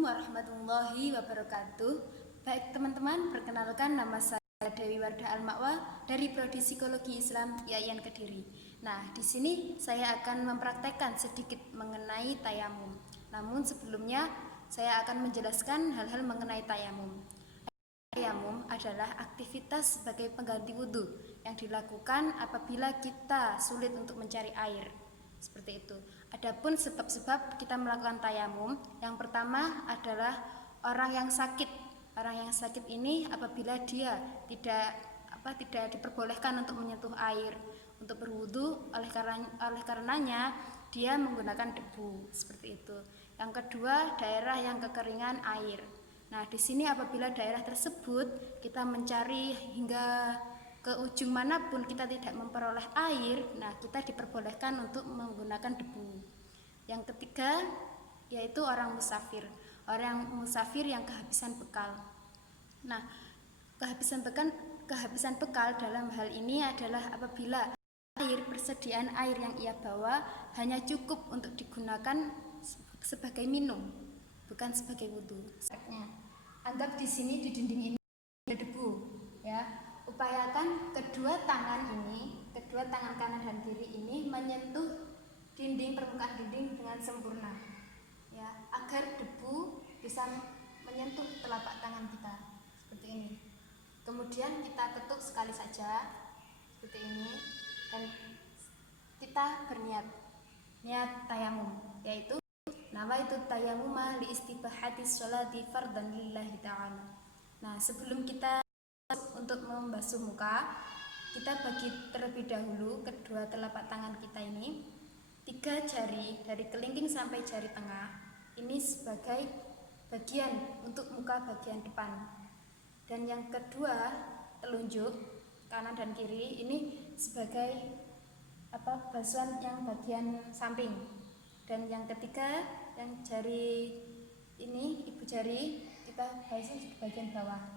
Assalamualaikum warahmatullahi wabarakatuh. Baik teman-teman, perkenalkan nama saya Dewi Wardah Al-Ma'wa dari Prodi Psikologi Islam IAIN Kediri. Nah, di sini saya akan mempraktekkan sedikit mengenai tayamum. Namun sebelumnya saya akan menjelaskan hal-hal mengenai tayamum. Tayamum adalah aktivitas sebagai pengganti wudhu yang dilakukan apabila kita sulit untuk mencari air. Seperti itu. Adapun sebab-sebab kita melakukan tayamum, yang pertama adalah orang yang sakit. Orang yang sakit ini apabila dia tidak diperbolehkan untuk menyentuh air untuk berwudu, oleh karenanya dia menggunakan debu, seperti itu. Yang kedua, daerah yang kekeringan air. Nah, di sini apabila daerah tersebut kita mencari hingga ke ujung manapun kita tidak memperoleh air, nah kita diperbolehkan untuk menggunakan debu. Yang ketiga yaitu orang musafir yang kehabisan bekal. Nah, kehabisan bekal dalam hal ini adalah apabila persediaan air yang ia bawa hanya cukup untuk digunakan sebagai minum, bukan sebagai wudhu. Anggap di sini di dinding ini ada debu, ya. Upayakan kedua tangan kanan dan kiri ini menyentuh permukaan dinding dengan sempurna, ya, agar debu bisa menyentuh telapak tangan kita seperti ini. Kemudian kita ketuk sekali saja seperti ini dan kita niat tayamum, yaitu nawaitu tayamuma li istibahati sholati fardan lillahi ta'ala. Nah, sebelum kita untuk membasuh muka, kita bagi terlebih dahulu kedua telapak tangan kita ini, 3 jari dari kelingking sampai jari tengah ini sebagai bagian untuk muka bagian depan, dan yang kedua telunjuk kanan dan kiri ini sebagai basuhan yang bagian samping, dan yang ketiga yang jari ini, ibu jari, kita basuh di bagian bawah.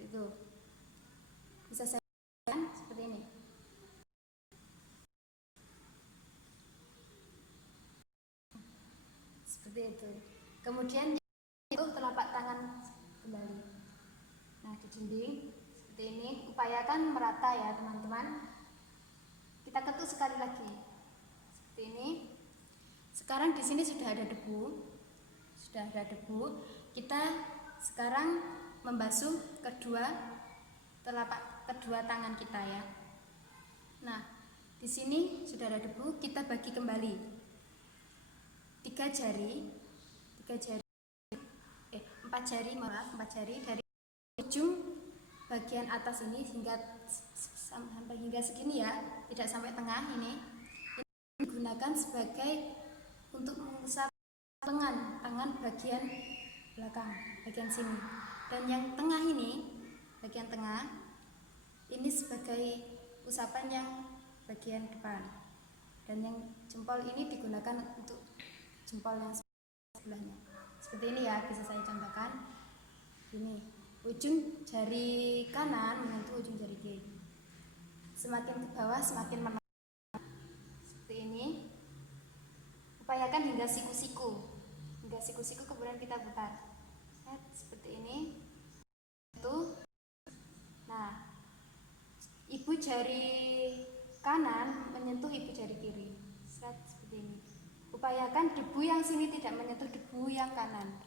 Itu bisa saya seperti ini. Seperti itu. Kemudian itu telapak tangan kembali. Nah, di dinding seperti ini. Upayakan merata ya teman-teman. Kita ketuk sekali lagi. Seperti ini. Sekarang di sini sudah ada debu. Kita sekarang membasuh kedua tangan kita, ya. Nah, di sini sudah ada debu, kita bagi kembali 4 jari dari ujung bagian atas ini hingga segini, ya, tidak sampai tengah ini digunakan sebagai untuk mengusap tangan bagian belakang, bagian sini, dan yang tengah ini, bagian tengah ini sebagai usapan yang bagian depan, dan yang jempol ini digunakan untuk jempol yang sebelahnya. Seperti ini, ya, bisa saya contohkan. Ini ujung jari kanan menyentuh ujung jari kiri, semakin ke bawah semakin menengah, seperti ini. Upayakan hingga siku-siku, kemudian kita putar seperti ini. Itu. Nah, ibu jari kanan menyentuh ibu jari kiri, seperti ini. Upayakan debu yang sini tidak menyentuh debu yang kanan.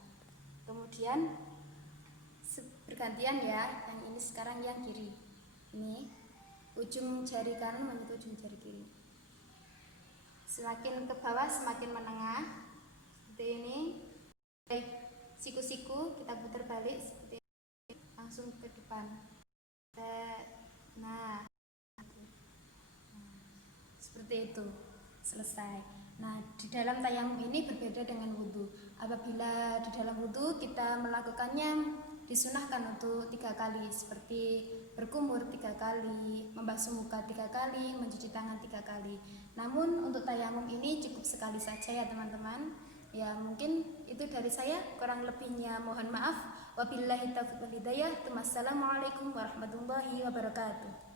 Kemudian bergantian, ya, yang ini sekarang yang kiri. Ini ujung jari kanan menyentuh ujung jari kiri. Semakin ke bawah semakin menengah, seperti ini. Siku-siku kita putar balik seperti ini, langsung ke depan. Nah, seperti itu, selesai. Nah, di dalam tayamum ini berbeda dengan wudhu. Apabila di dalam wudhu kita melakukannya disunahkan untuk 3 kali, seperti berkumur 3 kali, membasuh muka 3 kali, mencuci tangan 3 kali. Namun untuk tayamum ini cukup sekali saja, ya teman-teman. Ya, mungkin itu dari saya, kurang lebihnya mohon maaf. Wabillahi taufiq wal hidayah. Wassalamualaikum warahmatullahi wabarakatuh.